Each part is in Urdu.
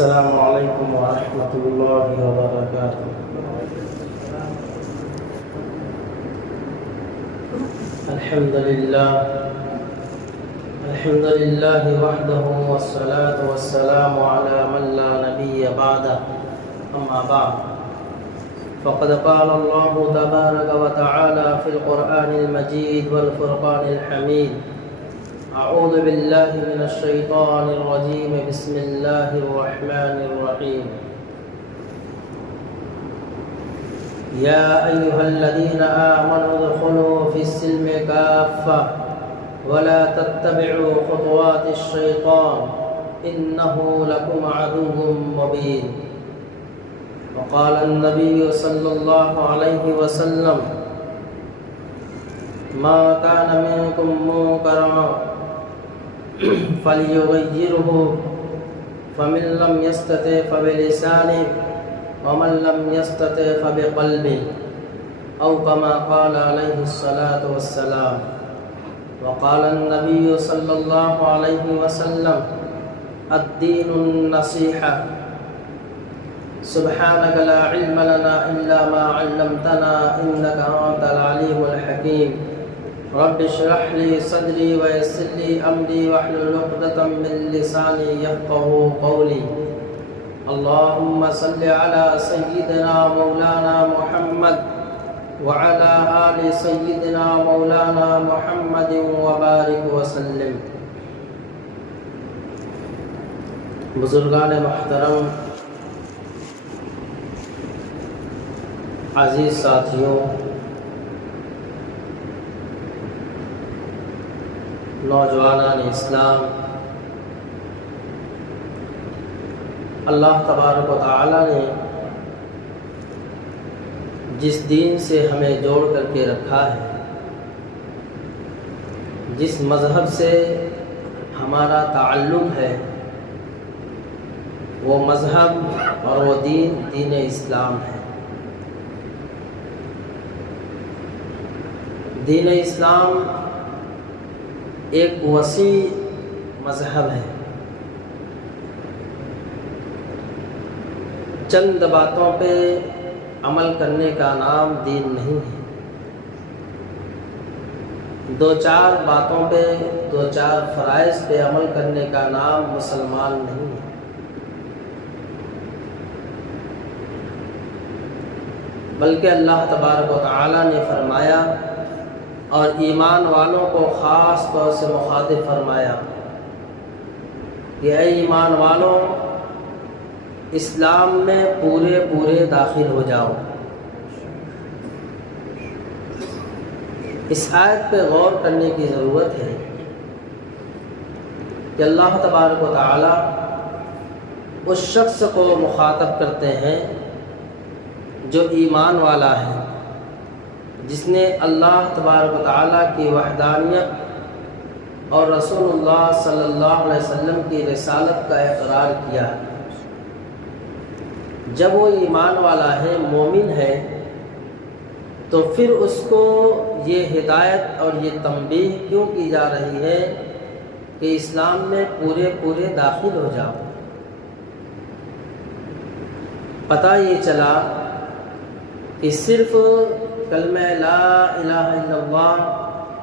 السلام علیکم ورحمۃ اللہ وبرکاتہ۔ الحمد للہ وحدہ والصلاة والسلام علی من لا نبی بعدہ، اما بعد فقد قال اللہ تبارک وتعالی فی القرآن المجید والفرقان الحمید۔ اعوذ باللہ من الشیطان الرجیم، بسم اللہ الرحمن الرحیم۔ یا ایہا الذین آمنوا ادخلوا فی السلم کافہ ولا تتبعوا خطوات الشیطان انہ لکم عدو مبین۔ وقال النبی صلی اللہ علیہ وسلم ما کان منکم منکرا فلیغیرہ فمن لم یستطع فبلسانہ ومن لم یستطع فبقلبہ او کما قال علیہ الصلاة والسلام۔ وقال النبی صلی اللہ علیہ وسلم الدین النصیحہ۔ سبحانک لا علم لنا الا ما علمتنا انک انت العلیم الحکیم۔ رب اشرح لي صدري ويسر لي امري واحلل عقدة من لساني يفقهوا قولي۔ اللهم صل على سيدنا مولانا محمد وعلى آل سيدنا مولانا محمد وبارك وسلم۔ بزرگان محترم، عزیز ساتھیوں، نوجوانان اسلام، اللہ تبارک و تعالی نے جس دین سے ہمیں جوڑ کر کے رکھا ہے، جس مذہب سے ہمارا تعلق ہے، وہ مذہب اور وہ دین اسلام ہے۔ دین اسلام ایک وسیع مذہب ہے۔ چند باتوں پہ عمل کرنے کا نام دین نہیں ہے، دو چار باتوں پہ، دو چار فرائض پہ عمل کرنے کا نام مسلمان نہیں ہے۔ بلکہ اللہ تبارک و تعالی نے فرمایا اور ایمان والوں کو خاص طور سے مخاطب فرمایا کہ اے ایمان والوں، اسلام میں پورے داخل ہو جاؤ۔ اس آیت پہ غور کرنے کی ضرورت ہے کہ اللہ تبارک و تعالی اس شخص کو مخاطب کرتے ہیں جو ایمان والا ہے، جس نے اللہ تبارک و تعالیٰ کی وحدانیت اور رسول اللہ صلی اللہ علیہ وسلم کی رسالت کا اقرار کیا۔ جب وہ ایمان والا ہے، مومن ہے، تو پھر اس کو یہ ہدایت اور یہ تنبیہ کیوں کی جا رہی ہے کہ اسلام میں پورے داخل ہو جاؤ۔ پتہ یہ چلا کہ صرف کلمہ لا الہ الا اللہ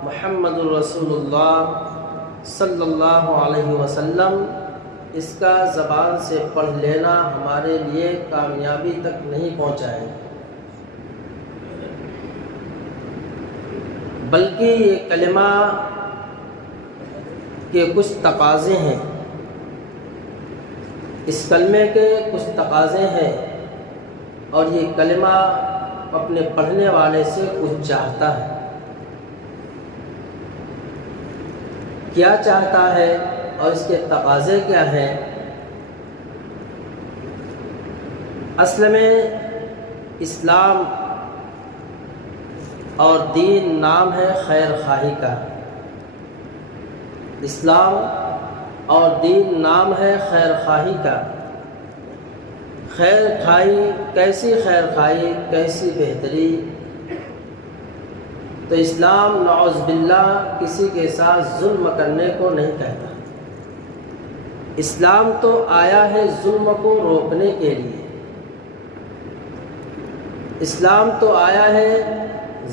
محمد الرسول اللہ صلی اللہ علیہ وسلم، اس کا زبان سے پڑھ لینا ہمارے لیے کامیابی تک نہیں پہنچائے، بلکہ یہ کلمہ کے کچھ تقاضے ہیں، اس کلمے کے کچھ تقاضے ہیں، اور یہ کلمہ اپنے پڑھنے والے سے کچھ چاہتا ہے۔ کیا چاہتا ہے اور اس کے تقاضے کیا ہیں؟ اصل میں اسلام اور دین نام ہے خیر خواہی کا۔ اسلام اور دین نام ہے خیر خواہی کا۔ خیر خواہی، کیسی خیر خواہی، کیسی بہتری؟ تو اسلام نعوذ باللہ کسی کے ساتھ ظلم کرنے کو نہیں کہتا، اسلام تو آیا ہے ظلم کو روکنے کے لیے، اسلام تو آیا ہے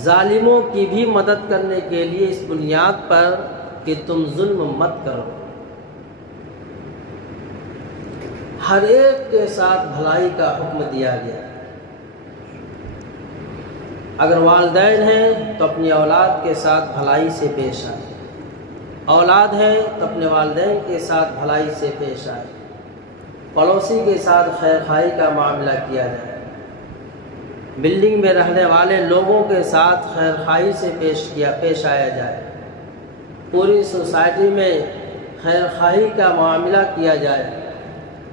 ظالموں کی بھی مدد کرنے کے لیے، اس بنیاد پر کہ تم ظلم مت کرو، ہر ایک کے ساتھ بھلائی کا حکم دیا گیا۔ اگر والدین ہیں تو اپنی اولاد کے ساتھ بھلائی سے پیش آئے، اولاد ہے تو اپنے والدین کے ساتھ بھلائی سے پیش آئے، پڑوسی کے ساتھ خیر خواہی کا معاملہ کیا جائے، بلڈنگ میں رہنے والے لوگوں کے ساتھ خیر خواہی سے پیش آیا جائے، پوری سوسائٹی میں خیر خواہی کا معاملہ کیا جائے،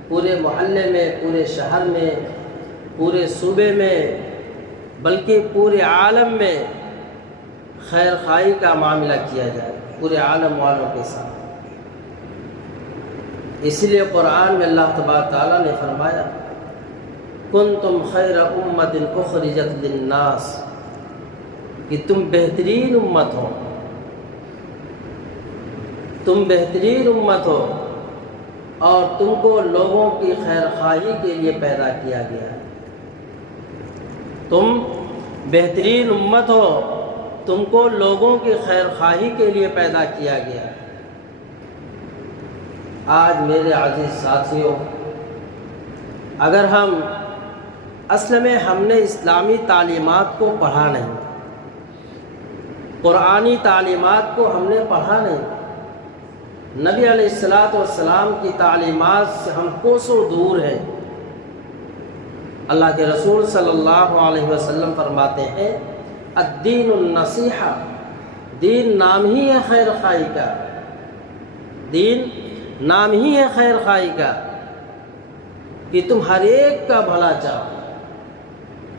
پورے محلے میں، پورے شہر میں، پورے صوبے میں، بلکہ پورے عالم میں خیر خواہی کا معاملہ کیا جائے، پورے عالم والوں کے ساتھ۔ اسی لیے قرآن میں اللہ تبارک تعالیٰ نے فرمایا کنتم خیر امت اخرجت للناس، کہ تم بہترین امت ہو، تم بہترین امت ہو اور تم کو لوگوں کی خیر خواہی کے لیے پیدا کیا گیا ہے۔ تم بہترین امت ہو، تم کو لوگوں کی خیر خواہی کے لیے پیدا کیا گیا ہے۔ آج میرے عزیز ساتھیوں، اگر اصل میں ہم نے اسلامی تعلیمات کو پڑھا نہیں، قرآنی تعلیمات کو ہم نے پڑھا نہیں، نبی علیہ السلام کی تعلیمات سے ہم کوسوں دور ہیں۔ اللہ کے رسول صلی اللہ علیہ وسلم فرماتے ہیں الدین النصیحہ، دین نام ہی ہے خیر خواہی کا، دین نام ہی ہے خیر خواہی کا، کہ تم ہر ایک کا بھلا چاہو،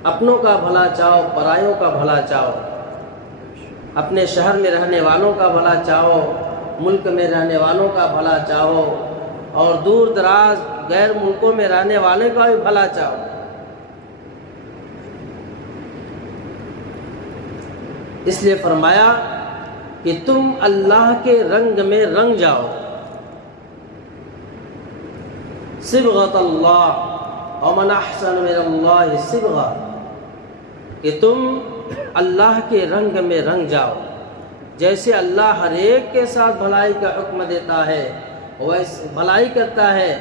اپنوں کا بھلا چاہو، پرایوں کا بھلا چاہو، اپنے شہر میں رہنے والوں کا بھلا چاہو، ملک میں رہنے والوں کا بھلا چاہو، اور دور دراز غیر ملکوں میں رہنے والے کا بھی بھلا چاہو۔ اس لیے فرمایا کہ تم اللہ کے رنگ میں رنگ جاؤ، صبغۃ اللہ ومن احسن من اللہ صبغہ، کہ تم اللہ کے رنگ میں رنگ جاؤ، جیسے اللہ ہر ایک کے ساتھ بھلائی کا حکم دیتا ہے، ویسے بھلائی کرتا ہے،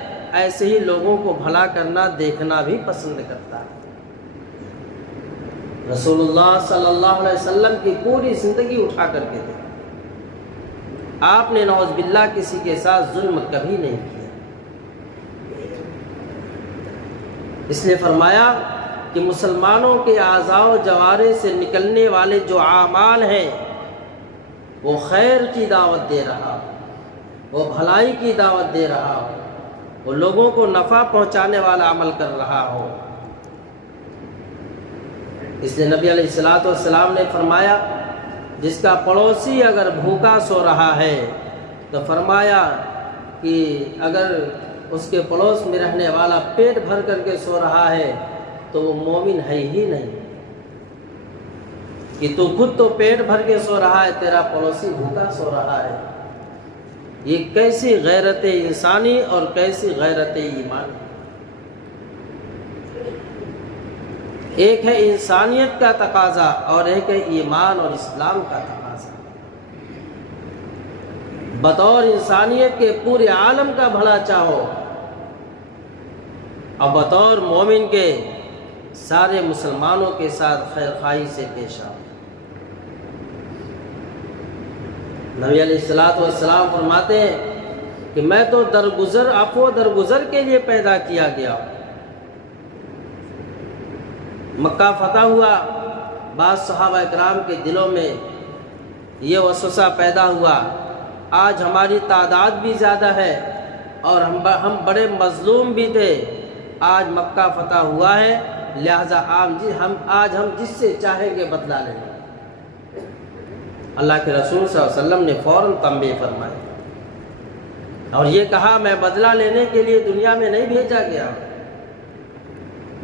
ایسے ہی لوگوں کو بھلا کرنا دیکھنا بھی پسند کرتا ہے۔ رسول اللہ صلی اللہ علیہ وسلم کی پوری زندگی اٹھا کر کے تھے، آپ نے نعوذ باللہ کسی کے ساتھ ظلم کبھی نہیں کیا۔ اس لیے فرمایا کہ مسلمانوں کے اعضاء و جوارح سے نکلنے والے جو اعمال ہیں وہ خیر کی دعوت دے رہا ہو، وہ بھلائی کی دعوت دے رہا ہو، وہ لوگوں کو نفع پہنچانے والا عمل کر رہا ہو۔ اس لیے نبی علیہ السلام نے فرمایا جس کا پڑوسی اگر بھوکا سو رہا ہے تو فرمایا کہ اگر اس کے پڑوس میں رہنے والا پیٹ بھر کر کے سو رہا ہے تو وہ مومن ہے ہی نہیں، کہ تو خود تو پیٹ بھر کے سو رہا ہے، تیرا پڑوسی بھوکا سو رہا ہے۔ یہ کیسی غیرت انسانی اور کیسی غیرت ایمان! ایک ہے انسانیت کا تقاضا اور ایک ہے ایمان اور اسلام کا تقاضا۔ بطور انسانیت کے پورے عالم کا بھلا چاہو اور بطور مومن کے سارے مسلمانوں کے ساتھ خیر خواہی سے پیش آؤ۔ نبی علیہ السلام فرماتے ہیں کہ میں تو عفو درگزر کے لیے پیدا کیا گیا ہوں۔ مکہ فتح ہوا، بعض صحابہ اکرام کے دلوں میں یہ وسوسہ پیدا ہوا، آج ہماری تعداد بھی زیادہ ہے اور ہم بڑے مظلوم بھی تھے، آج مکہ فتح ہوا ہے، لہذا آج ہم جس سے چاہیں گے بدلہ لیں گے۔ اللہ کے رسول صلی اللہ علیہ وسلم نے فوراً تنبیہ فرمائی اور یہ کہا میں بدلہ لینے کے لیے دنیا میں نہیں بھیجا گیا،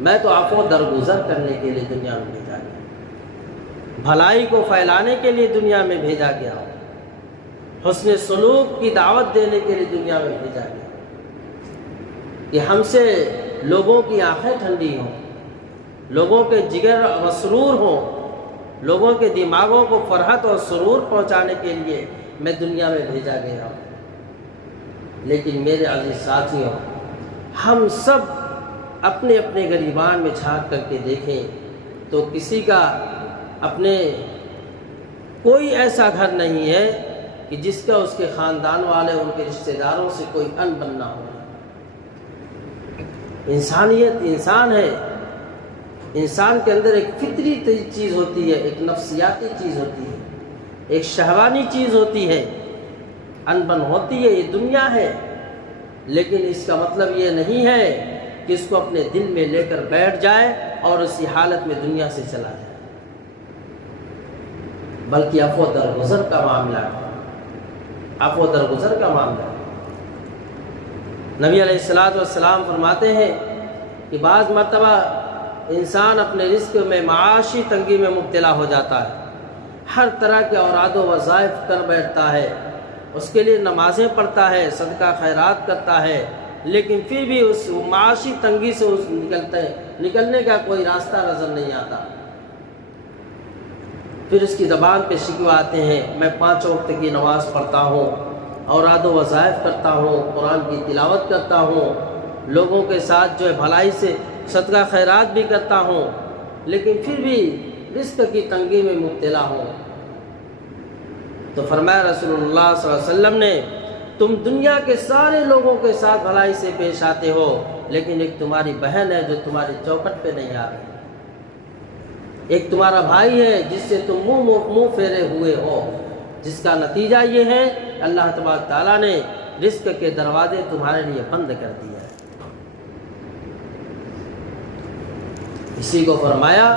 میں تو عفو درگزر کرنے کے لیے دنیا میں بھیجا گیا، بھلائی کو پھیلانے کے لیے دنیا میں بھیجا گیا، حسن سلوک کی دعوت دینے کے لیے دنیا میں بھیجا گیا۔ کہ ہم سے لوگوں کی آنکھیں ٹھنڈی ہوں، لوگوں کے جگر مسرور ہوں، لوگوں کے دماغوں کو فرحت اور سرور پہنچانے کے لیے میں دنیا میں بھیجا گیا ہوں۔ لیکن میرے عزیز ساتھیوں، ہم سب اپنے اپنے گریبان میں جھانک کر کے دیکھیں تو کسی کا اپنے کوئی ایسا گھر نہیں ہے کہ جس کا اس کے خاندان والے، ان کے رشتہ داروں سے کوئی انبن نہ ہو۔ انسانیت انسان ہے، انسان کے اندر ایک فطری چیز ہوتی ہے، ایک نفسیاتی چیز ہوتی ہے، ایک شہوانی چیز ہوتی ہے، انبن ہوتی ہے، یہ دنیا ہے۔ لیکن اس کا مطلب یہ نہیں ہے کہ اس کو اپنے دل میں لے کر بیٹھ جائے اور اسی حالت میں دنیا سے چلا جائے، بلکہ عفو درگزر کا معاملہ ہے، عفو درگزر کا معاملہ ہے۔ نبی علیہ الصلوۃ والسلام فرماتے ہیں کہ بعض مرتبہ انسان اپنے رزق میں معاشی تنگی میں مبتلا ہو جاتا ہے، ہر طرح کے اوراد و وظائف کر بیٹھتا ہے، اس کے لیے نمازیں پڑھتا ہے، صدقہ خیرات کرتا ہے، لیکن پھر بھی اس معاشی تنگی سے نکلنے کا کوئی راستہ نظر نہیں آتا۔ پھر اس کی زبان پہ شکوے آتے ہیں، میں 5 وقت کی نماز پڑھتا ہوں، اوراد و وظائف کرتا ہوں، قرآن کی تلاوت کرتا ہوں، لوگوں کے ساتھ جو ہے بھلائی سے صدقہ خیرات بھی کرتا ہوں، لیکن پھر بھی رزق کی تنگی میں مبتلا ہوں۔ تو فرمایا رسول اللہ صلی اللہ علیہ وسلم نے، تم دنیا کے سارے لوگوں کے ساتھ بھلائی سے پیش آتے ہو، لیکن ایک تمہاری بہن ہے جو تمہاری چوکھٹ پہ نہیں آ رہی، ایک تمہارا بھائی ہے جس سے تم منہ پھیرے ہوئے ہو، جس کا نتیجہ یہ ہے اللہ تبارک تعالیٰ نے رزق کے دروازے تمہارے لیے بند کر دیا ہے۔ اسی کو فرمایا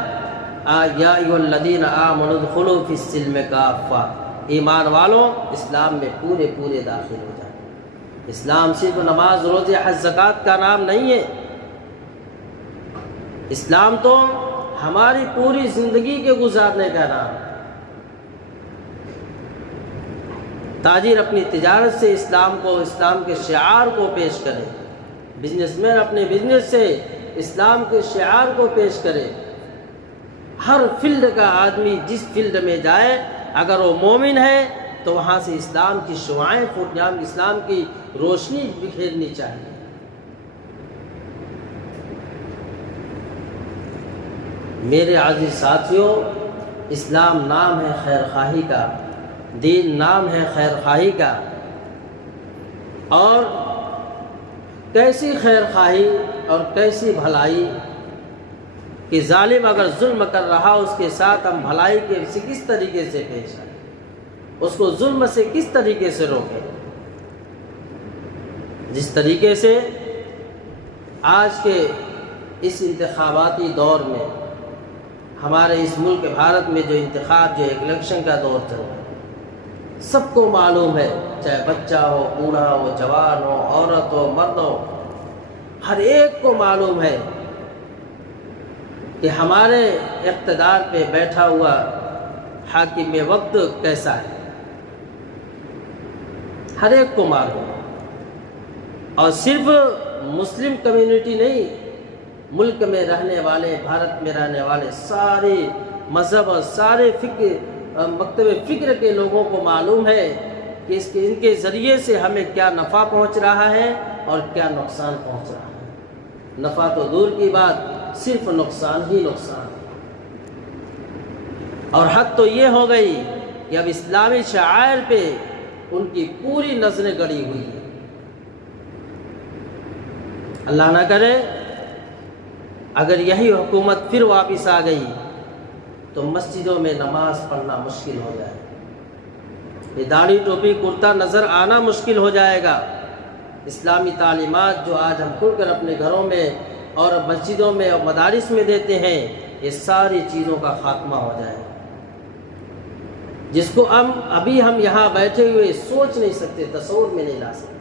یا ایھا الذین آمنوا ادخلوا فی السلم کافہ، ایمان والوں اسلام میں پورے داخل ہو جائیں۔ اسلام صرف نماز روزے حج زکوٰۃ کا نام نہیں ہے، اسلام تو ہماری پوری زندگی کے گزارنے کا نام ہے۔ تاجر اپنی تجارت سے اسلام کے شعار کو پیش کرے، بزنس مین اپنے بزنس سے اسلام کے شعار کو پیش کرے۔ ہر فیلڈ کا آدمی جس فیلڈ میں جائے، اگر وہ مومن ہے تو وہاں سے اسلام کی شعائیں اسلام کی روشنی بکھیرنی چاہیے۔ میرے عزیز ساتھیوں، اسلام نام ہے خیر خواہی کا، دین نام ہے خیر خواہی کا، اور کیسی خیر خواہی اور کیسی بھلائی کہ ظالم اگر ظلم کر رہا اس کے ساتھ ہم بھلائی کے سے کس طریقے سے پیش آئیں، اس کو ظلم سے کس طریقے سے روکیں۔ جس طریقے سے آج کے اس انتخاباتی دور میں ہمارے اس ملک بھارت میں جو انتخاب جو الیکشن کا دور چل رہا ہے، سب کو معلوم ہے، چاہے بچہ ہو، بوڑھا ہو، جوان ہو، عورت ہو، مرد ہو، ہر ایک کو معلوم ہے کہ ہمارے اقتدار پہ بیٹھا ہوا حاکم وقت کیسا ہے، ہر ایک کو معلوم ہے۔ اور صرف مسلم کمیونٹی نہیں، ملک میں رہنے والے، بھارت میں رہنے والے سارے مذہب اور سارے مکتب فکر کے لوگوں کو معلوم ہے کہ ان کے ذریعے سے ہمیں کیا نفع پہنچ رہا ہے اور کیا نقصان پہنچ رہا ہے۔ نفع تو دور کی بات، صرف نقصان ہی نقصان۔ اور حد تو یہ ہو گئی کہ اب اسلامی شعائر پہ ان کی پوری نظریں گڑی ہوئی ہیں۔ اللہ نہ کرے اگر یہی حکومت پھر واپس آ گئی تو مسجدوں میں نماز پڑھنا مشکل ہو جائے گا، یہ داڑھی ٹوپی کرتا نظر آنا مشکل ہو جائے گا۔ اسلامی تعلیمات جو آج ہم کھل کر اپنے گھروں میں اور مسجدوں میں اور مدارس میں دیتے ہیں، یہ ساری چیزوں کا خاتمہ ہو جائے گا، جس کو ابھی ہم یہاں بیٹھے ہوئے سوچ نہیں سکتے، تصور میں نہیں لا سکتے۔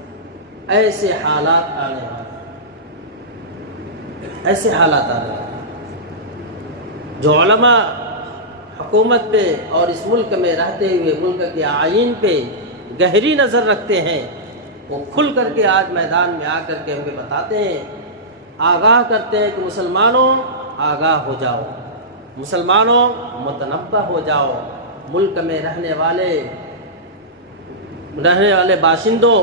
ایسے حالات آنے والے، ایسے حالات آنے والے۔ جو علماء حکومت پہ اور اس ملک میں رہتے ہوئے ملک کے آئین پہ گہری نظر رکھتے ہیں، وہ کھل کر کے آج میدان میں آ کر کے ہمیں بتاتے ہیں، آگاہ کرتے ہیں کہ مسلمانوں آگاہ ہو جاؤ، مسلمانوں متنبہ ہو جاؤ، ملک میں رہنے والے باشندوں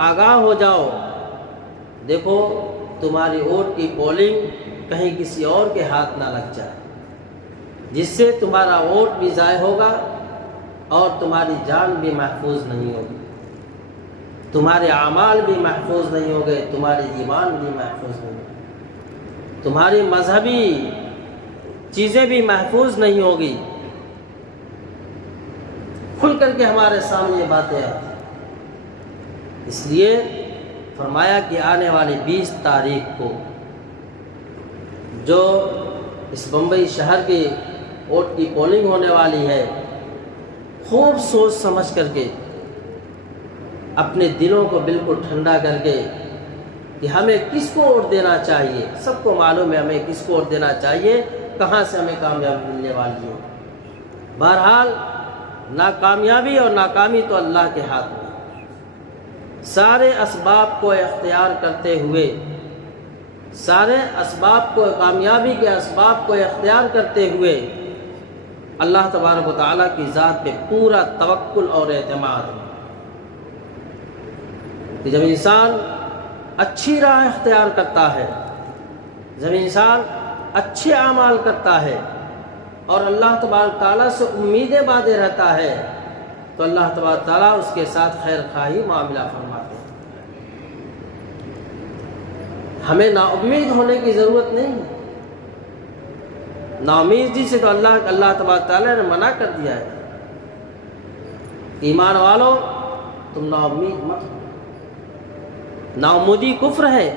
آگاہ ہو جاؤ، دیکھو تمہاری ووٹ کی پولنگ کہیں کسی اور کے ہاتھ نہ لگ جائے، جس سے تمہارا ووٹ بھی ضائع ہوگا اور تمہاری جان بھی محفوظ نہیں ہوگی، تمہارے اعمال بھی محفوظ نہیں ہوں گے، تمہاری ایمان بھی محفوظ نہیں ہوگی، تمہاری مذہبی چیزیں بھی محفوظ نہیں ہوگی۔ کھل کر کے ہمارے سامنے یہ باتیں آتی ہیں، اس لیے فرمایا کہ آنے والی 20 تاریخ کو جو اس بمبئی شہر کی ووٹ کی پولنگ ہونے والی ہے، خوب سوچ سمجھ کر کے اپنے دلوں کو بالکل ٹھنڈا کر کے کہ ہمیں کس کو ووٹ دینا چاہیے۔ سب کو معلوم ہے ہمیں کس کو ووٹ دینا چاہیے، کہاں سے ہمیں کامیابی ملنے والی ہے۔ بہرحال ناکامیابی اور ناکامی تو اللہ کے ہاتھ میں، سارے اسباب کو اختیار کرتے ہوئے، سارے اسباب کو، کامیابی کے اسباب کو اختیار کرتے ہوئے اللہ تبارک و تعالیٰ کی ذات پہ پورا توکل اور اعتماد ہے کہ جب انسان اچھی راہ اختیار کرتا ہے، جب انسان اچھے اعمال کرتا ہے اور اللہ تبارک تعالیٰ سے امیدیں باندھے رہتا ہے، تو اللہ تبارک تعالیٰ اس کے ساتھ خیر خواہی معاملہ فرماتے ہیں۔ ہمیں نا امید ہونے کی ضرورت نہیں ہے، نا امیدی سے تو اللہ تبارک تعالیٰ نے منع کر دیا ہے، ایمان والو تم نا امید مت ہو، نا امیدی کفر ہے،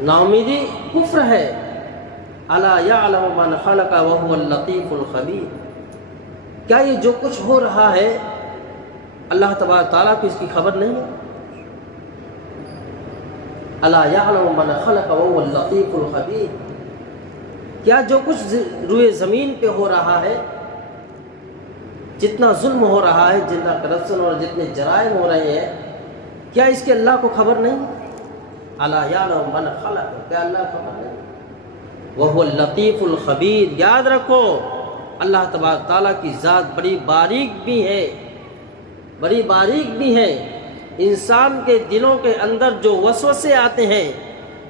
نا امیدی کفر ہے۔ الا یعلم من خلق وهو اللطیف الخبیر، کیا یہ جو کچھ ہو رہا ہے اللہ تبارک تعالیٰ کو اس کی خبر نہیں ہے؟ الا یعلم من خلق وهو اللطیف الخبیر، کیا جو کچھ روئے زمین پہ ہو رہا ہے، جتنا ظلم ہو رہا ہے، جتنا کرپشن اور جتنے جرائم ہو رہے ہیں، کیا اس کے اللہ کو خبر نہیں؟ الا یعلم من خلق، کیا اللہ کو خبر نہیں؟ وہو اللطیف الخبیر، یاد رکھو اللہ تبارک تعالیٰ کی ذات بڑی باریک بھی ہے، بڑی باریک بھی ہے۔ انسان کے دلوں کے اندر جو وسوسے آتے ہیں،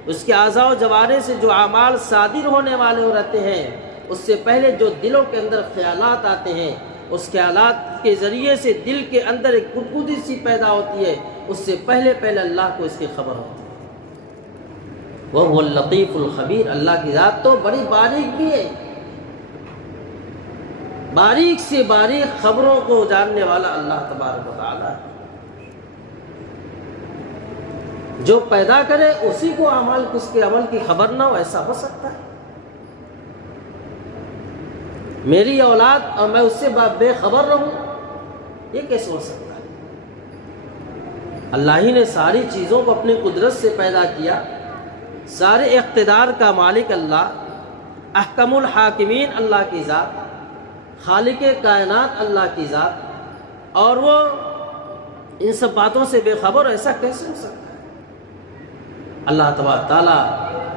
اس کے اعضاء و جوارح سے جو اعمال صادر ہونے والے رہتے ہیں، اس سے پہلے جو دلوں کے اندر خیالات آتے ہیں، اس خیالات کے ذریعے سے دل کے اندر ایک گدگدی سی پیدا ہوتی ہے، اس سے پہلے اللہ کو اس کی خبر ہوتی ہے۔ وہ اللطیف الخبیر، اللہ کی ذات تو بڑی باریک بھی ہے، باریک سے باریک خبروں کو جاننے والا اللہ تبارک و تعالیٰ ہے۔ جو پیدا کرے اسی کو اس کے عمل کی خبر نہ ہو، ایسا ہو سکتا ہے؟ میری اولاد اور میں اس سے بے خبر رہوں، یہ کیسے ہو سکتا ہے؟ اللہ ہی نے ساری چیزوں کو اپنی قدرت سے پیدا کیا، سارے اقتدار کا مالک اللہ، احکم الحاکمین اللہ کی ذات، خالق کائنات اللہ کی ذات، اور وہ ان سب باتوں سے بے خبر، ایسا کیسے ہو سکتا ہے؟ اللہ تبارک تعالیٰ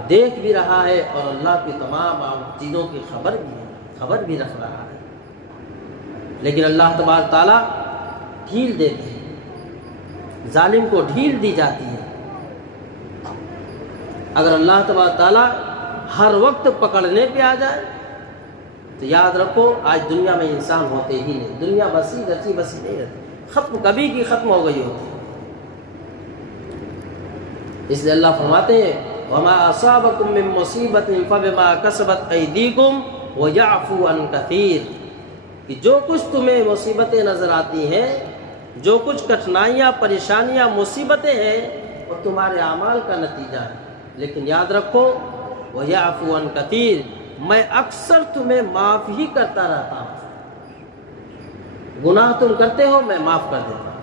دیکھ بھی رہا ہے اور اللہ کی تمام چیزوں کی خبر بھی رکھ رہا ہے، لیکن اللہ تبارک تعالیٰ ڈھیل دیتے ہیں، ظالم کو ڈھیل دی جاتی ہے۔ اگر اللہ تبارک تعالیٰ ہر وقت پکڑنے پہ آ جائے تو یاد رکھو آج دنیا میں انسان ہوتے ہی نہیں، دنیا بسی رچی بسی نہیں رہتی، ختم کبھی کی ختم ہو گئی ہوتی ہے۔ اس لیے اللہ فرماتے ہیں وَمَا أَصَابَكُم مِّن مُّصِيبَةٍ فَبِمَا كَسَبَتْ أَيْدِيكُمْ وَيَعْفُو عَن كَثِيرٍ، کہ جو کچھ تمہیں مصیبتیں نظر آتی ہیں، جو کچھ کٹھنائیاں، پریشانیاں، مصیبتیں ہیں، وہ تمہارے اعمال کا نتیجہ ہے، لیکن یاد رکھو وَيَعْفُو عَن كَثِيرٍ، میں اکثر تمہیں معاف ہی کرتا رہتا ہوں۔ گناہ تم کرتے ہو میں معاف کر دیتا ہوں،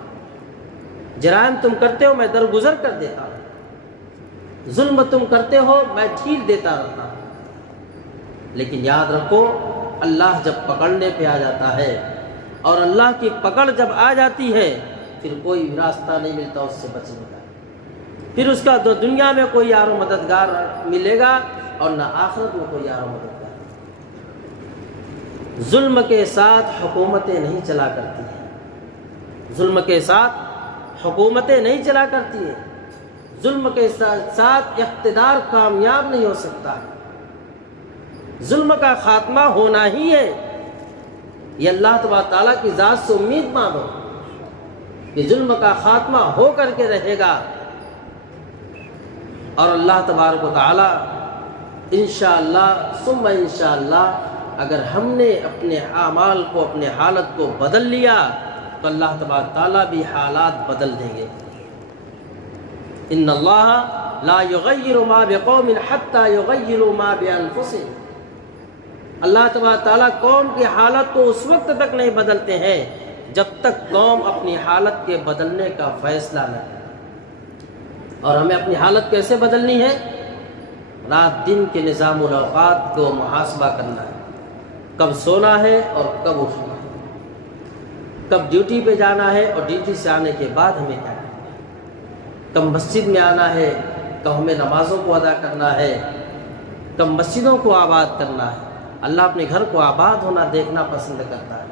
جرائم تم کرتے ہو میں درگزر کر دیتا ہوں، ظلم تم کرتے ہو میں ڈھیل دیتا رہتا ہوں، لیکن یاد رکھو اللہ جب پکڑنے پہ آ جاتا ہے، اور اللہ کی پکڑ جب آ جاتی ہے پھر کوئی راستہ نہیں ملتا اس سے بچنے کا، پھر اس کا دنیا میں کوئی یار و مددگار ملے گا اور نہ آخرت میں کوئی یار و مددگار۔ ظلم کے ساتھ حکومتیں نہیں چلا کرتی ہیں، ظلم کے ساتھ حکومتیں نہیں چلا کرتی ہیں، ظلم کے ساتھ اقتدار کامیاب نہیں ہو سکتا ہے، ظلم کا خاتمہ ہونا ہی ہے۔ یہ اللہ تبارک تعالیٰ کی ذات سے امید مانو کہ ظلم کا خاتمہ ہو کر کے رہے گا، اور اللہ تبارک و تعالیٰ انشاءاللہ ثم انشاءاللہ اگر ہم نے اپنے اعمال کو، اپنے حالت کو بدل لیا تو اللہ تبارک تعالیٰ بھی حالات بدل دیں گے۔ ان اللہ لا یغیر ما بقوم حتی یغیروا ما بانفسهم، اللہ تبارک تعالیٰ قوم کی حالت کو اس وقت تک نہیں بدلتے ہیں جب تک قوم اپنی حالت کے بدلنے کا فیصلہ نہ کرے۔ اور ہمیں اپنی حالت کیسے بدلنی ہے؟ رات دن کے نظام الاوقات کو محاسبہ کرنا ہے، کب سونا ہے اور کب اٹھنا ہے، کب ڈیوٹی پہ جانا ہے اور ڈیوٹی سے آنے کے بعد ہمیں کیا کرنا ہے، کب مسجد میں آنا ہے، کب ہمیں نمازوں کو ادا کرنا ہے، کب مسجدوں کو آباد کرنا ہے۔ اللہ اپنے گھر کو آباد ہونا دیکھنا پسند کرتا ہے۔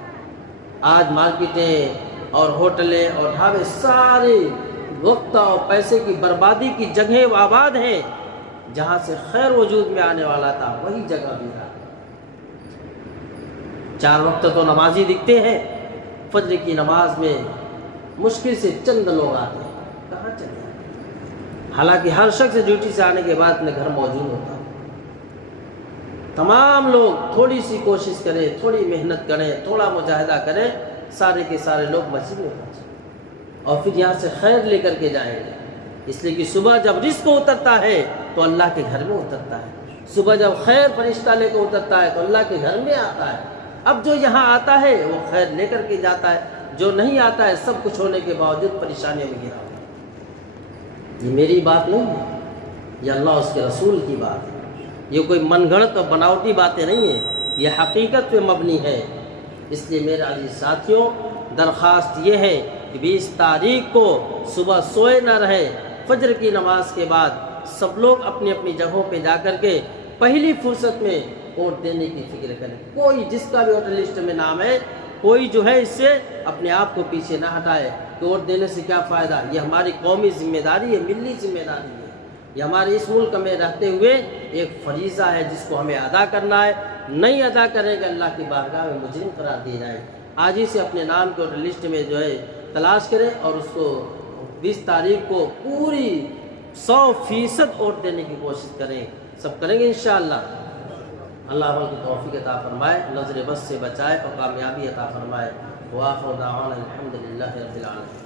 آج مارکیٹیں اور ہوٹلیں اور ڈھابے سارے وقت اور پیسے کی بربادی کی جگہیں آباد ہیں، جہاں سے خیر وجود میں آنے والا تھا وہی جگہ بھی رہا۔ 4 وقت تو نمازی دکھتے ہیں، فجر کی نماز میں مشکل سے چند لوگ آتے ہیں، کہاں چلے جاتے ہیں؟ حالانکہ ہر شخص ڈیوٹی سے آنے کے بعد اپنے گھر موجود ہوتا ہے۔ تمام لوگ تھوڑی سی کوشش کریں، تھوڑی محنت کریں، تھوڑا مجاہدہ کریں، سارے کے سارے لوگ مسجد میں پہنچیں اور پھر یہاں سے خیر لے کر کے جائیں گے۔ اس لیے کہ صبح جب رزق اترتا ہے تو اللہ کے گھر میں اترتا ہے، صبح جب خیر فرشتہ لے کر اترتا ہے تو اللہ کے گھر میں آتا ہے۔ اب جو یہاں آتا ہے وہ خیر لے کر کے جاتا ہے، جو نہیں آتا ہے سب کچھ ہونے کے باوجود پریشانیوں میں گھرا ہوا ہے۔ یہ میری بات نہیں ہے، یہ اللہ اس کے رسول کی بات ہے، یہ کوئی من گھڑت اور بناوٹی باتیں نہیں ہیں، یہ حقیقت پہ مبنی ہے۔ اس لیے میرے عزیز ساتھیوں، درخواست یہ ہے کہ 20 تاریخ کو صبح سوئے نہ رہے، فجر کی نماز کے بعد سب لوگ اپنی اپنی جگہوں پہ جا کر کے پہلی فرصت میں ووٹ دینے کی فکر کریں۔ کوئی جس کا بھی ووٹر لسٹ میں نام ہے، کوئی جو ہے اس سے اپنے آپ کو پیچھے نہ ہٹائے کہ ووٹ دینے سے کیا فائدہ۔ یہ ہماری قومی ذمہ داری ہے، ملی ذمہ داری ہے، یہ ہمارے اس ملک میں رہتے ہوئے ایک فریضہ ہے جس کو ہمیں ادا کرنا ہے۔ نہیں ادا کریں گے اللہ کی بارگاہ میں مجرم قرار دیے جائیں۔ آج ہی سے اپنے نام کے ووٹر لسٹ میں جو ہے تلاش کریں اور اس کو 20 تاریخ کو پوری 100% ووٹ دینے کی کوشش کریں۔ سب کریں گے انشاءاللہ۔ اللہ عمل کی توفیق عطا فرمائے، نظر بس سے بچائے اور کامیابی عطا فرمائے۔ وآخر دعوانا الحمدللہ رب العالمین۔